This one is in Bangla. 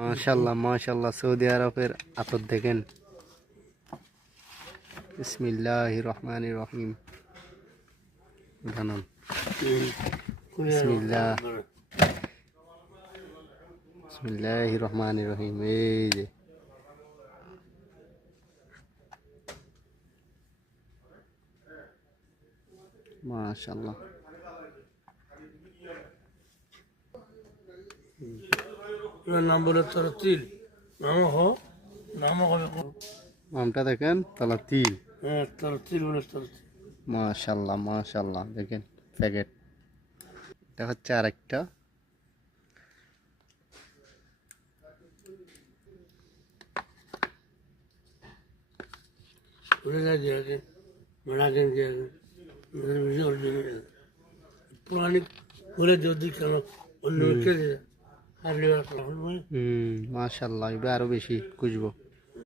মাশাল্লাহ মাশাল্লাহ, সৌদি আরবের আতর দেখেন। বিসমিল্লাহির রহমানির রহিম। জানান বিসমিল্লাহ, বিসমিল্লাহির রহমানির রহিম। এই যে মাশাল্লাহ। নাম বলে তিল আমটা দেখেন, তালা তিল। হ্যাঁ তিল বলে মাশাল্লাহ মাশাল্লাহ, দেখেন প্যাকেট। এটা হচ্ছে আরেকটা। পুরানি বলে যদি কেন অন্য মাশাল্লাহ, এবার আরো বেশি খুঁজবো।